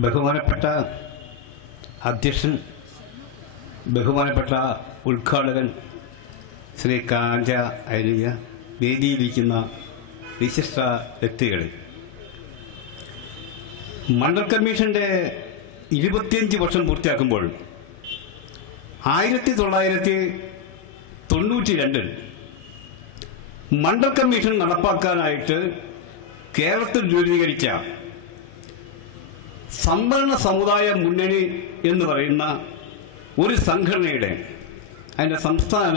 ബഹുമാനപ്പെട്ട അധ്യക്ഷൻ, ബഹുമാനപ്പെട്ട ഉദ്ഘാടകൻ ശ്രീ കാഞ്ച അരിയ, വേദിയിലിരിക്കുന്ന വിശിഷ്ട വ്യക്തികൾ, മണ്ഡൽ കമ്മീഷന്റെ 25 വർഷം പൂർത്തിയാക്കുമ്പോൾ 1992 മണ്ഡൽ കമ്മീഷൻ നടപ്പാക്കാനായിട്ട് കേരളത്തിൽ രൂപീകരിച്ച സംവരണ സമുദായ മുന്നണി എന്ന് പറയുന്ന ഒരു സംഘടനയുടെ അതിൻ്റെ സംസ്ഥാന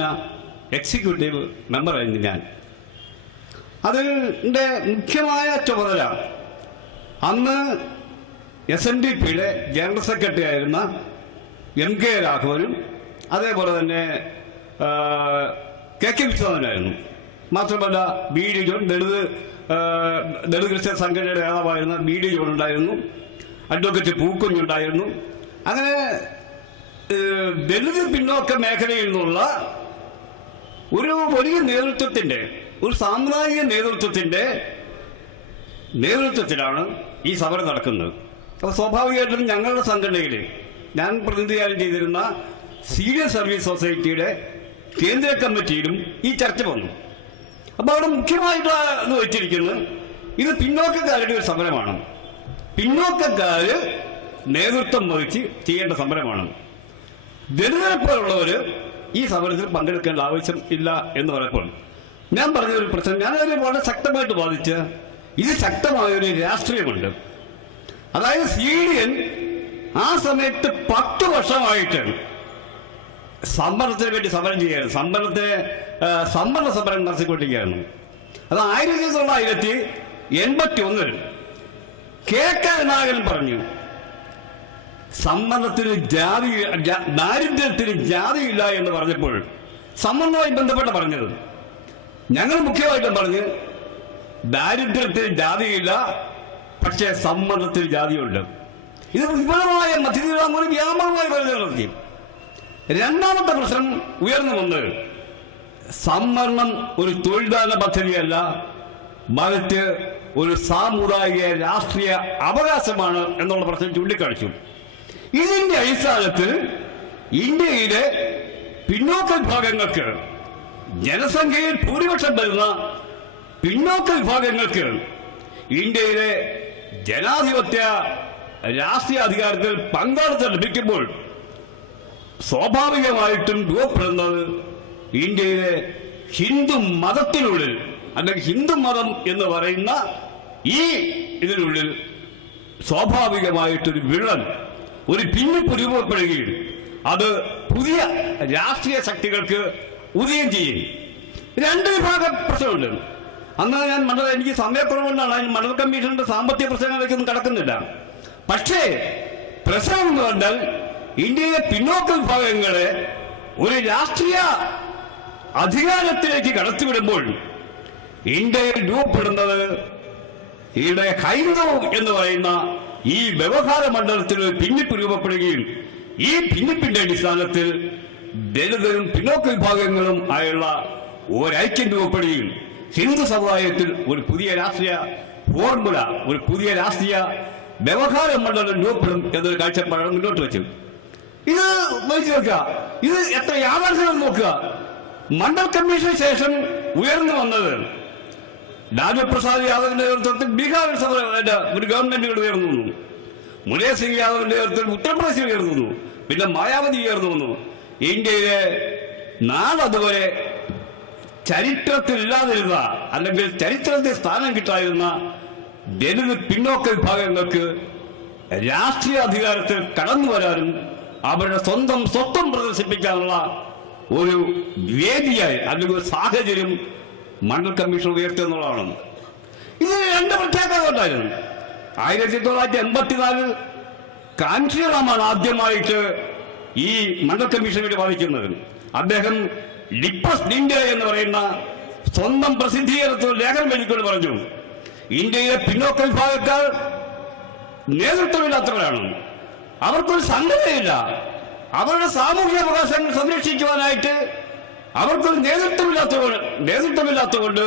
എക്സിക്യൂട്ടീവ് മെമ്പറായിരുന്നു ഞാൻ. അതിൻ്റെ മുഖ്യമായ ചുമതല അന്ന് SNDPയുടെ ജനറൽ സെക്രട്ടറി ആയിരുന്ന MK രാഘവനും അതേപോലെ തന്നെ KK വിശ്വനാഥനായിരുന്നു. മാത്രമല്ല BD ജോൺ, ദളിത് ക്രിസ്ത്യൻ സംഘടനയുടെ നേതാവായിരുന്ന BD ജോൺ ഉണ്ടായിരുന്നു, അഡ്വക്കേറ്റ് പൂക്കുഞ്ഞുണ്ടായിരുന്നു. അങ്ങനെ ദളിത് പിന്നോക്ക മേഖലയിൽ നിന്നുള്ള ഒരു വലിയ നേതൃത്വത്തിന്റെ, ഒരു സാമുദായിക നേതൃത്വത്തിലാണ് ഈ സമരം നടക്കുന്നത്. അപ്പോൾ സ്വാഭാവികമായിട്ടും ഞങ്ങളുടെ സംഘടനയിൽ ഞാൻ പ്രതിനിധാനം ചെയ്തിരുന്ന സീനിയർ സർവീസ് സൊസൈറ്റിയുടെ കേന്ദ്ര കമ്മിറ്റിയിലും ഈ ചർച്ച വന്നു. അപ്പോൾ അവിടെ മുഖ്യമായിട്ട് വെച്ചിരിക്കുന്നത് ഇത് പിന്നോക്കക്കാരുടെ ഒരു സമരമാണ്, പിന്നോക്കക്കാര് നേതൃത്വം വഹിച്ച് ചെയ്യേണ്ട സമരമാണ്. ദളിതരെപ്പോലുള്ളവർ ഈ സമരത്തിൽ പങ്കെടുക്കേണ്ട ആവശ്യം ഇല്ല എന്ന് പറയപ്പോൾ ഞാൻ പറഞ്ഞൊരു പ്രശ്നം, ഞാനതിനെ വളരെ ശക്തമായിട്ട് ബാധിച്ച് ഇത് ശക്തമായൊരു രാഷ്ട്രീയമുണ്ട്. അതായത് CDN ആ സമയത്ത് 10 വർഷമായിട്ട് സംവരണത്തിന് വേണ്ടി സമരം ചെയ്യുകയാണ്, സംവരണ സമരം നടത്തിക്കൊണ്ടിരിക്കുകയാണ്. അത് 1981 KK നായകൻ പറഞ്ഞു സംവരണത്തിന് ദാരിദ്ര്യത്തിന് ജാതിയില്ല എന്ന് പറഞ്ഞപ്പോൾ സംവരണവുമായി ബന്ധപ്പെട്ട് പറഞ്ഞത് ഞങ്ങൾ മുഖ്യമായിട്ടും പറഞ്ഞ് ദാരിദ്ര്യത്തിന് ജാതിയില്ല, പക്ഷേ സംവരണത്തിന് ജാതിയുണ്ട്. ഇത് വിപുലമായ മധ്യതിരാമൂലം വ്യാപകമായി പറയുന്നത് നടത്തി. രണ്ടാമത്തെ പ്രശ്നം ഉയർന്നു വന്നത് സംവരണം ഒരു തൊഴിൽദാന പദ്ധതിയല്ല, മറിച്ച് ഒരു സാമുദായിക രാഷ്ട്രീയ അവകാശമാണ് എന്നുള്ള പ്രശ്നം ചൂണ്ടിക്കാണിച്ചു. ഇതിന്റെ അടിസ്ഥാനത്തിൽ ഇന്ത്യയിലെ പിന്നോക്ക വിഭാഗങ്ങൾക്ക്, ജനസംഖ്യയിൽ ഭൂരിപക്ഷം വരുന്ന പിന്നോക്ക വിഭാഗങ്ങൾക്ക് ഇന്ത്യയിലെ ജനാധിപത്യ രാഷ്ട്രീയ അധികാരത്തിൽ പങ്കാളിത്തം ലഭിക്കുമ്പോൾ സ്വാഭാവികമായിട്ടും രൂപപ്പെടുന്നത് ഇന്ത്യയിലെ ഹിന്ദു മതത്തിനുള്ളിൽ, അല്ലെങ്കിൽ ഹിന്ദു മതം എന്ന് പറയുന്ന ഈ ഇതിനുള്ളിൽ സ്വാഭാവികമായിട്ടൊരു വിള്ളൽ, ഒരു ഭിന്നിപ്പ് രൂപപ്പെടുകയും അത് പുതിയ രാഷ്ട്രീയ ശക്തികൾക്ക് ഉദയം ചെയ്യും. രണ്ട് വിഭാഗം പ്രശ്നമുണ്ട്. അന്ന് ഞാൻ എനിക്ക് സമയക്കുറവുകൊണ്ടാണ് മണ്ഡൽ കമ്മീഷന്റെ സാമ്പത്തിക പ്രശ്നങ്ങളിലേക്കൊന്നും കടക്കുന്നില്ല. പക്ഷേ പ്രശ്നം എന്ന് പറഞ്ഞാൽ ഇന്ത്യയിലെ പിന്നോക്ക വിഭാഗങ്ങളെ ഒരു രാഷ്ട്രീയ അധികാരത്തിലേക്ക് കടത്തിവിടുമ്പോൾ ഇന്ത്യയിൽ രൂപപ്പെടുന്നത് ഇവിടെ ഹൈന്ദവം എന്ന് പറയുന്ന ഈ വ്യവഹാര മണ്ഡലത്തിൽ ഒരു ഭിന്നിപ്പ് രൂപപ്പെടുകയും ഈ ഭിന്നിപ്പിന്റെ അടിസ്ഥാനത്തിൽ ദളിതരും പിന്നോക്ക വിഭാഗങ്ങളും ആയുള്ള ഒരൈക്യം രൂപപ്പെടുകയും ഹിന്ദു സമുദായത്തിൽ ഒരു പുതിയ രാഷ്ട്രീയ ഫോർമുല, ഒരു പുതിയ രാഷ്ട്രീയ വ്യവഹാര മണ്ഡലം രൂപപ്പെടും എന്നൊരു കാഴ്ചപ്പാടാണ് മുന്നോട്ട് വെച്ചത്. ഇത് മനസ്സിലാക്കുക, ഇത് എത്ര യാഥാർത്ഥ്യം നോക്കുക. മണ്ഡൽ കമ്മീഷന് ശേഷം ഉയർന്നു വന്നത് ലാലു പ്രസാദ് യാദവിന്റെ നേതൃത്വത്തിൽ ബീഹാറിൽ ഒരു ഗവൺമെന്റുകൾ ഉയർന്നു വന്നു, മുലായം സിംഗ് യാദവിന്റെ നേതൃത്വത്തിൽ ഉത്തർപ്രദേശിൽ ഉയർന്നു വന്നു, പിന്നെ മായാവതി ഉയർന്നു വന്നു. ഇന്ത്യയിലെ നാളതുവരെ ചരിത്രത്തിലില്ലാതിരുന്ന, അല്ലെങ്കിൽ ചരിത്രത്തിൽ സ്ഥാനം കിട്ടാതിരുന്ന ദളിത് പിന്നോക്ക വിഭാഗങ്ങൾക്ക് രാഷ്ട്രീയ അധികാരത്തിൽ കടന്നു വരാനും അവരുടെ സ്വന്തം സ്വത്വം പ്രദർശിപ്പിക്കാനുള്ള ഒരു വേദിയായി, അല്ലെങ്കിൽ ഒരു സാഹചര്യം മണ്ഡൽ കമ്മീഷൻ ഉയർത്തുന്നുള്ളതാണ്. ഇതിന് രണ്ട് പ്രത്യേകത ഉണ്ടായിരുന്നു. 1984 കാഞ്ചിറാമാണ് ആദ്യമായിട്ട് ഈ മണ്ഡൽ കമ്മീഷൻ വേണ്ടി വാദിക്കുന്നത്. അദ്ദേഹം ഡിപ്രസ് ഇന്ത്യ എന്ന് പറയുന്ന സ്വന്തം പ്രസിദ്ധീകരണത്തിൽ ലേഖനം എഴുതിക്കൊണ്ട് പറഞ്ഞു, ഇന്ത്യയിലെ പിന്നോക്ക വിഭാഗക്കാർ നേതൃത്വമില്ലാത്തവരാണ്, അവർക്കൊരു സംഘടനയില്ല, അവരുടെ സാമൂഹ്യ അവകാശങ്ങൾ സംരക്ഷിക്കുവാനായിട്ട് അവർക്കൊരു നേതൃത്വമില്ലാത്തതുകൊണ്ട്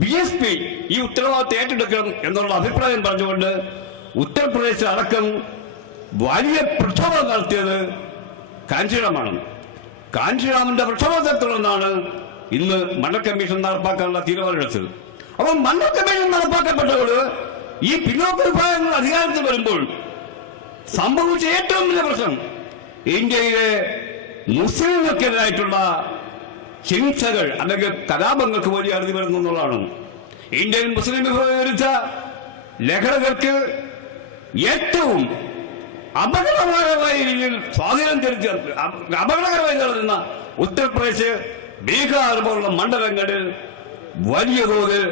BSP ഈ ഉത്തരവാദിത്വം ഏറ്റെടുക്കണം എന്നുള്ള അഭിപ്രായം പറഞ്ഞുകൊണ്ട് ഉത്തർപ്രദേശിൽ അടക്കം വലിയ പ്രക്ഷോഭം നടത്തിയത് കാഞ്ചിറാമാണ്. കാഞ്ചിറാമിന്റെ പ്രക്ഷോഭത്തെ തുടർന്നാണ് ഇന്ന് മണ്ഡൽ കമ്മീഷൻ നടപ്പാക്കാനുള്ള തീരുമാനമെടുത്തത്. അപ്പോൾ മണ്ഡൽ കമ്മീഷൻ നടപ്പാക്കപ്പെട്ടവർ ഈ പിന്നോക്ക വിഭാഗങ്ങൾ അധികാരത്തിൽ വരുമ്പോൾ സംഭവിച്ച ഏറ്റവും വലിയ പ്രശ്നം ഇന്ത്യയിലെ മുസ്ലിങ്ങൾക്കെതിരായിട്ടുള്ള ഹിംസകൾ അല്ലെങ്കിൽ കലാപങ്ങൾക്ക് വലിയ അറുതി വരുന്നു എന്നുള്ളതാണ്. ഇന്ത്യൻ മുസ്ലിം വിരുദ്ധ ലഹളകൾക്ക് ഏറ്റവും അപകടകരമായ രീതിയിൽ സ്വാധീനം ചെലുത്തി അപകടകരമായി നടത്തുന്ന ഉത്തർപ്രദേശ്, ബീഹാർ പോലുള്ള മണ്ഡലങ്ങളിൽ വലിയ തോതിൽ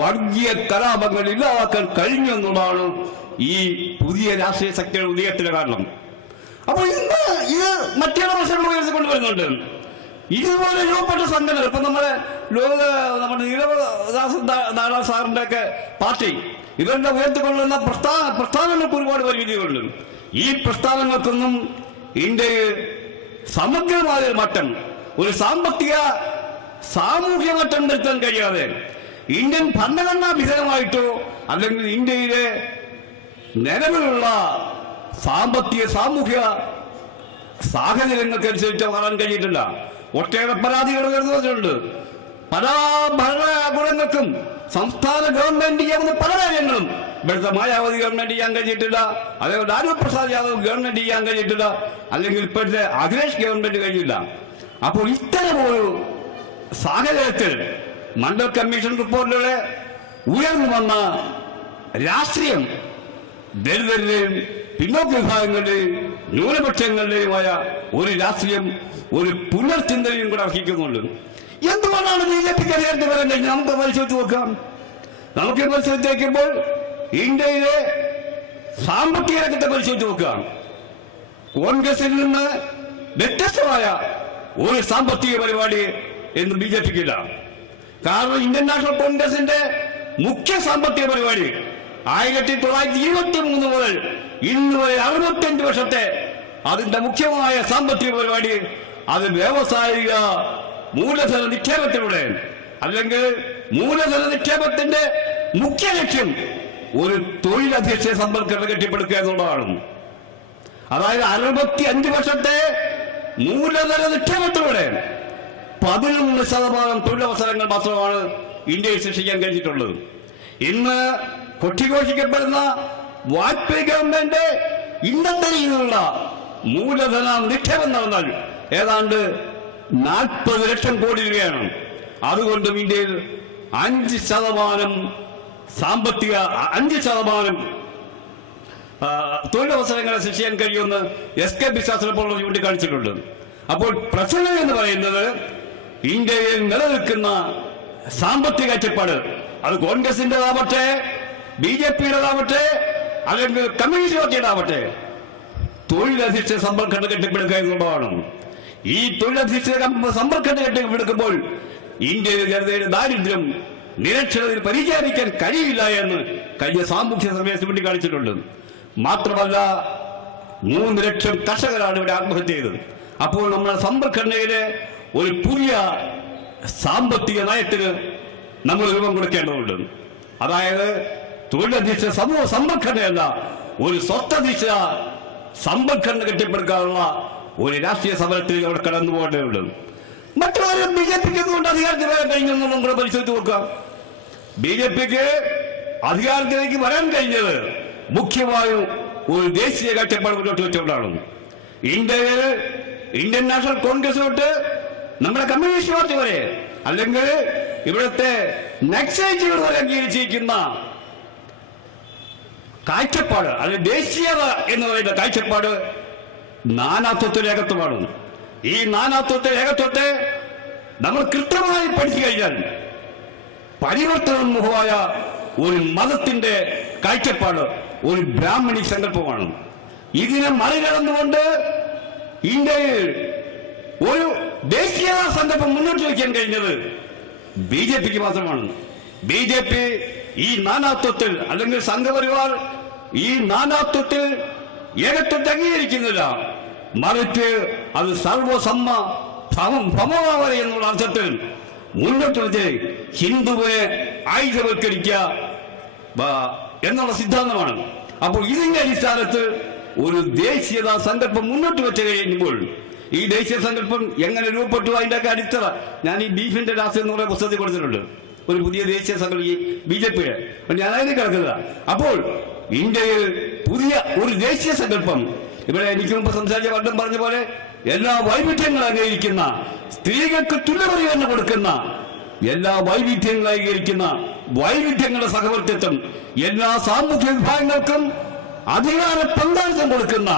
വർഗീയ കലാപങ്ങൾ ഇല്ലാതാക്കാൻ കഴിഞ്ഞു എന്നുള്ളതാണ് ഈ പുതിയ രാഷ്ട്രീയ ശക്തിയുടെ ഉദയത്തിന്റെ കാരണം. അപ്പോൾ ഇന്ന് ഇത് മറ്റേ പ്രശ്നങ്ങൾ ഉയർത്തിക്കൊണ്ടുവരുന്നുണ്ട്. ഇതുപോലെ രൂപപ്പെട്ട സംഘടന ഇപ്പൊ നമ്മുടെ നീലദാസ സാറിന്റെ ഒക്കെ പാർട്ടി ഇവരുടെ ഉയർത്തിക്കൊള്ളുന്ന പ്രസ്ഥാനങ്ങൾക്ക് ഒരുപാട് പരിമിതികളുണ്ട്. ഈ പ്രസ്ഥാനങ്ങൾക്കൊന്നും ഇന്ത്യയിൽ സമഗ്രമായ മാറ്റം, ഒരു സാമ്പത്തിക സാമൂഹ്യ മാറ്റം വരുത്താൻ കഴിയാതെ ഇന്ത്യൻ ഭരണഘടനാ വിധേയമായിട്ടോ അല്ലെങ്കിൽ ഇന്ത്യയിലെ നിലവിലുള്ള സാമ്പത്തിക സാമൂഹ്യ സാഹചര്യങ്ങൾക്കനുസരിച്ച് മാറാൻ കഴിയിട്ടില്ല. ഒട്ടേറെ പരാതികൾ ഉയർന്നു വന്നിട്ടുണ്ട്. പല ഭരണകൂടങ്ങൾക്കും സംസ്ഥാന ഗവൺമെന്റ് ചെയ്യുന്ന പല കാര്യങ്ങളും ഇവിടുത്തെ മായാവതി ഗവൺമെന്റ് ചെയ്യാൻ കഴിഞ്ഞിട്ടില്ല, അതേപോലെ ലാലു പ്രസാദ് യാദവ് ഗവൺമെന്റ് ചെയ്യാൻ കഴിഞ്ഞിട്ടില്ല, അല്ലെങ്കിൽ ഇപ്പോഴത്തെ അഖിലേഷ് ഗവൺമെന്റ് കഴിഞ്ഞില്ല. അപ്പോൾ ഇത്തരമൊരു സാഹചര്യത്തിൽ മണ്ഡൽ കമ്മീഷൻ റിപ്പോർട്ടിലൂടെ ഉയർന്നു വന്ന രാഷ്ട്രീയം ദളിതരുടെയും പിന്നോക്ക വിഭാഗങ്ങളുടെയും ന്യൂനപക്ഷങ്ങളുടെയുമായ ഒരു രാഷ്ട്രീയം, ഒരു പുനർചിന്തനയും കൂടെ അർഹിക്കുന്നുണ്ട്. എന്തുകൊണ്ടാണ് ബിജെപിക്ക് അധികാരത്തിൽ വരാൻ കഴിഞ്ഞത്? നമുക്ക് പരിശോധിച്ച് നോക്കാം. നമുക്ക് പരിശോധിച്ച് വയ്ക്കുമ്പോൾ ഇന്ത്യയിലെ സാമ്പത്തിക രംഗത്തെ പരിശോധിച്ച് നോക്കാം. കോൺഗ്രസിൽ നിന്ന് വ്യത്യസ്തമായ ഒരു സാമ്പത്തിക പരിപാടി എന്ന് ബിജെപിക്കില്ല. കാരണം ഇന്ത്യൻ നാഷണൽ കോൺഗ്രസിന്റെ മുഖ്യ സാമ്പത്തിക പരിപാടി 1923 മുതൽ ഇന്ന് വരെ 65 വർഷത്തെ അതിന്റെ മുഖ്യമായ സാമ്പത്തിക പരിപാടി അത് വ്യാവസായിക മൂലധന നിക്ഷേപത്തിലൂടെ, അല്ലെങ്കിൽ മൂലധന നിക്ഷേപത്തിന്റെ മുഖ്യ ലക്ഷ്യം ഒരു തൊഴിലധിഷ്ഠിത സമ്പദ്ഘടന കെട്ടിപ്പടുക്കുക എന്നുള്ളതാണ്. അതായത് 65 വർഷത്തെ മൂലധന നിക്ഷേപത്തിലൂടെ 11% തൊഴിലവസരങ്ങൾ മാത്രമാണ് ഇന്ത്യയിൽ സൃഷ്ടിക്കാൻ കഴിഞ്ഞിട്ടുള്ളത്. ഇന്ന് കൊട്ടിഘോഷിക്കപ്പെടുന്ന വാജ്പേയി ഗവൺമെന്റ് ഇന്നത്തെ രീതിയിലുള്ള മൂലധന നിക്ഷേപം നടന്നാൽ ഏതാണ്ട് 40 ലക്ഷം കോടി രൂപയാണ്. അതുകൊണ്ടും ഇന്ത്യയിൽ 5% സാമ്പത്തിക 5% തൊഴിലവസരങ്ങളെ സൃഷ്ടിക്കാൻ കഴിയുമെന്ന് SK ബിശ്വാസിനെ പോലുള്ള ചൂണ്ടിക്കാണിച്ചിട്ടുണ്ട്. അപ്പോൾ പ്രശ്നം എന്ന് പറയുന്നത് ഇന്ത്യയിൽ നിലനിൽക്കുന്ന സാമ്പത്തിക കാഴ്ചപ്പാട്, അത് കോൺഗ്രസിന്റേതാവട്ടെ, BJPയുടേതാവട്ടെ, അല്ലെങ്കിൽ കമ്മ്യൂണിസ്റ്റ് പാർട്ടിയുടേതാവട്ടെ, തൊഴിലധിഷ്ഠിത സമ്പദ്ഘടന കെട്ടിപ്പടുക്കുക എന്നുള്ളതാണ്. ഈ തൊഴിലധിഷ്ഠിത സമ്പദ്ഘടന കെട്ടിപ്പടുക്കുമ്പോൾ ഇന്ത്യയിലെ ജനതയുടെ ദാരിദ്ര്യം, നിരക്ഷരതയിൽ പരിചരിക്കാൻ കഴിയില്ല എന്ന് കഴിഞ്ഞ സാമൂഹ്യ സർവേ ചൂണ്ടിക്കാണിച്ചിട്ടുണ്ട്. മാത്രമല്ല 3 ലക്ഷം കർഷകരാണ് ഇവിടെ ആത്മഹത്യ ചെയ്തത്. അപ്പോൾ നമ്മുടെ സമ്പദ്ഘടനയിലെ ഒരു പുതിയ സാമ്പത്തിക നയത്തിന് നമ്മൾ രൂപം കൊടുക്കേണ്ടതുണ്ട്. അതായത് തൊഴിലധിഷ്ഠിത സമൂഹ സമ്പദ്ഘടനയല്ല, ഒരു സ്വത്തധിഷ്ഠിത സമ്പദ്ഘടന കെട്ടിപ്പടുക്കാനുള്ള ഒരു രാഷ്ട്രീയ സമരത്തിൽ അവിടെ കടന്നു പോകേണ്ടതുണ്ട്. മറ്റുള്ളവരും BJPക്ക് എന്തുകൊണ്ട് അധികാരത്തിൽ വരാൻ കഴിഞ്ഞെന്ന് നമ്മൾ പരിശോധിച്ച് നോക്കാം. BJPക്ക് അധികാരത്തിലേക്ക് വരാൻ കഴിഞ്ഞത് മുഖ്യമായും ഒരു ദേശീയ കാഴ്ചപ്പാട് മുന്നോട്ട് വെച്ചുകൊണ്ടാണ്. ഇന്ത്യയിൽ ഇന്ത്യൻ നാഷണൽ കോൺഗ്രസ് തൊട്ട് നമ്മുടെ കമ്മ്യൂണിസ്റ്റ് പാർട്ടി വരെ, അല്ലെങ്കിൽ ഇവിടുത്തെ നക്സലൈറ്റുകൾ വരെ അംഗീകരിച്ചിരിക്കുന്ന കാഴ്ചപ്പാട്, അല്ലെങ്കിൽ ദേശീയത എന്ന് പറയുന്ന കാഴ്ചപ്പാട് നാനാത്വത്തിൽ ഏകത്വമാണ്. ഈ നാനാത്വത്തിൽ ഏകത്വത്തെ നമ്മൾ കൃത്യമായി പഠിച്ചു കഴിഞ്ഞാൽ പരിവർത്തനോന്മുഖമായ ഒരു മതത്തിന്റെ കാഴ്ചപ്പാട്, ഒരു ബ്രാഹ്മണി സങ്കല്പമാണ്. ഇതിനെ മറികടന്നുകൊണ്ട് ഇന്ത്യയിൽ ഒരു ദേശീയതാ സങ്കല്പം മുന്നോട്ട് വയ്ക്കാൻ കഴിഞ്ഞത് BJPക്ക് മാത്രമാണ്. BJP ഈ നാനാത്വത്തിൽ, അല്ലെങ്കിൽ സംഘപരിവാർ ഈ നാനാത്വത്തിൽ ഏകത്വത്തെ അംഗീകരിക്കുന്നില്ല, മറിച്ച് അത് സമഭാവന എന്നുള്ള അർത്ഥത്തിൽ മുന്നോട്ട് വെച്ച് ഹിന്ദുവിനെ ആയുധവൽക്കരിക്കുക എന്നുള്ള സിദ്ധാന്തമാണ്. അപ്പോൾ ഇതിന്റെ അടിസ്ഥാനത്തിൽ ഒരു ദേശീയതാ സങ്കല്പം മുന്നോട്ട് വെച്ച് കഴിയുമ്പോൾ ഈ ദേശീയ സങ്കല്പം എങ്ങനെ രൂപപ്പെട്ടു അതിന്റെ ഒക്കെ അടിത്തറ ഞാൻ ഈ ബീഫിന്റെ രാഷ്ട്രീയം എന്ന് പറയുന്ന പുസ്തകത്തിൽ കൊടുത്തിട്ടുണ്ട്. ഒരു പുതിയ ദേശീയ സങ്കല്പം ഈ BJP-യുടെ ഞാൻ അതിന് കിടക്കുക. അപ്പോൾ ഇന്ത്യയിൽ പുതിയ ഒരു ദേശീയ സങ്കല്പം ഇവിടെ എനിക്ക് മുമ്പ് സംസാരിച്ച പണ്ടും പറഞ്ഞ പോലെ എല്ലാ വൈവിധ്യങ്ങളും അംഗീകരിക്കുന്ന, സ്ത്രീകൾക്ക് തുല്യപരിഗണന കൊടുക്കുന്ന, എല്ലാ വൈവിധ്യങ്ങളും അംഗീകരിക്കുന്ന, വൈവിധ്യങ്ങളുടെ സഹവർത്തിത്വം, എല്ലാ സാമൂഹ്യ വിഭാഗങ്ങൾക്കും അധികാര പങ്കാളിത്തം കൊടുക്കുന്ന,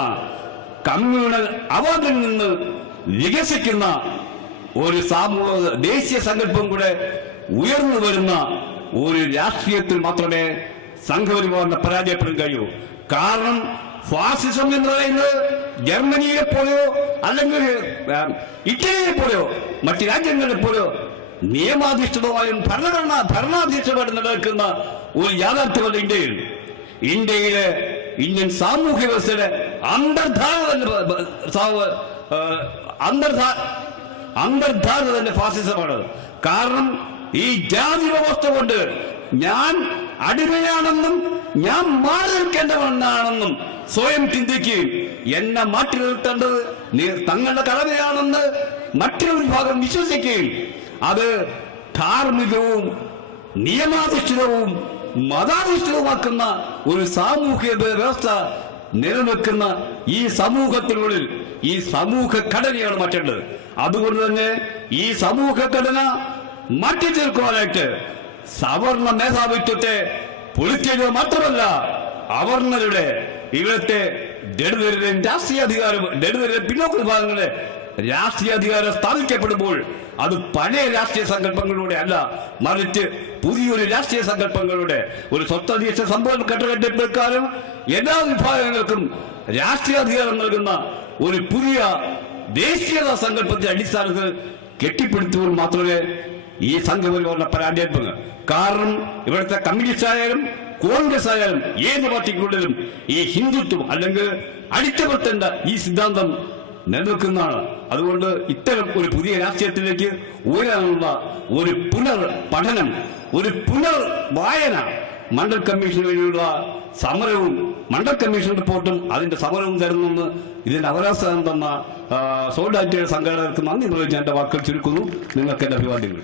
കമ്മ്യൂണൽ അവാർഡിൽ നിന്ന് വികസിക്കുന്ന ഒരു ദേശീയ സങ്കല്പം കൂടെ ഉയർന്നു വരുന്ന ഒരു രാഷ്ട്രീയത്തിൽ മാത്രമേ സംഘപരിവാറിനെ പരാജയപ്പെടാൻ കഴിയൂ. കാരണം ഫാസിസം എന്ന് പറയുന്നത് ജർമ്മനിയെ പോലെയോ അല്ലെങ്കിൽ ഇറ്റലിയെ പോലെയോ മറ്റു രാജ്യങ്ങളെ പോലെയോ നിയമാധിഷ്ഠിതമായും ഭരണാധിഷ്ഠിതമായിട്ട് നിലനിൽക്കുന്ന ഒരു യാഥാർത്ഥ്യമല്ല ഇന്ത്യയിലെ ഇന്ത്യൻ സാമൂഹ്യ വ്യവസ്ഥയുടെ അന്തർധാര തന്നെ ഫാസിസമാണ്. കാരണം ഈ ജാതി വ്യവസ്ഥ കൊണ്ട് ഞാൻ അടിമയാണെന്നും ഞാൻ മാറി നിൽക്കേണ്ടവനാണെന്നും സ്വയം ചിന്തിക്കുകയും എന്നെ മാറ്റി നിർത്തേണ്ടത് തങ്ങളുടെ കടമയാണെന്ന് മറ്റൊരു വിഭാഗം വിശ്വസിക്കുകയും അത് ധാർമ്മികവും നിയമാധിഷ്ഠിതവും മതാധിഷ്ഠിതമാക്കുന്ന ഒരു സാമൂഹ്യ വ്യവസ്ഥ നിലനിൽക്കുന്ന ഈ സമൂഹത്തിനുള്ളിൽ ഈ സമൂഹ ഘടനയാണ് മാറ്റേണ്ടത്. അതുകൊണ്ട് തന്നെ ഈ സമൂഹ ഘടന മാറ്റി തീർക്കുവാനായിട്ട് സവർണ മേധാവിത്വത്തെ പൊളിക്കുക മാത്രമല്ല, അവർണരുടെ ഇവിടുത്തെ ദളിതരുടെയും രാഷ്ട്രീയ അധികാരം, ദളിതരുടെ പിന്നോക്ക വിഭാഗങ്ങളുടെ രാഷ്ട്രീയ അധികാരം സ്ഥാപിക്കപ്പെടുമ്പോൾ അത് പഴയ രാഷ്ട്രീയ സങ്കല്പങ്ങളിലൂടെ അല്ല, മറിച്ച് പുതിയൊരു രാഷ്ട്രീയ സങ്കല്പങ്ങളുടെ ഒരു സ്വത്തധീക്ഷ സംഭവം കെട്ടുകെട്ടിപ്പിക്കാനും എല്ലാ വിഭാഗങ്ങൾക്കും രാഷ്ട്രീയ അധികാരം നൽകുന്ന ഒരു പുതിയ ദേശീയതാ സങ്കല്പത്തിന്റെ അടിസ്ഥാനത്തിൽ കെട്ടിപ്പടുത്തുമ്പോൾ മാത്രമേ ഈ സംഘപരിവാറിനെ പരാജയപ്പെടുക. കാരണം ഇവിടുത്തെ കമ്മ്യൂണിസ്റ്റ് ആയാലും കോൺഗ്രസ് ആയാലും ഏത് പാർട്ടിക്കുള്ളിലും ഈ ഹിന്ദുത്വം അല്ലെങ്കിൽ അടിച്ചമർത്തേണ്ട ഈ സിദ്ധാന്തം നിലനിൽക്കുന്നതാണ്. അതുകൊണ്ട് ഇത്തരം ഒരു പുതിയ രാഷ്ട്രീയത്തിലേക്ക് ഉയരാനുള്ള ഒരു പുനർ പഠനം, ഒരു പുനർ വായന മണ്ഡൽ കമ്മീഷന് വേണ്ടിയുള്ള സമരവും മണ്ഡൽ കമ്മീഷൻ റിപ്പോർട്ടും അതിന്റെ സമരവും തരുന്നെന്ന് ഇതിന്റെ അവകാശം തന്ന സോൾഡാറ്റിയുടെ സംഘടനകൾക്ക് നന്ദി പ്രകടിപ്പിച്ച് എന്റെ വാക്കുകൾ ചുരുക്കുന്നു. നിങ്ങൾക്ക് എന്റെ അഭിവാദ്യങ്ങൾ.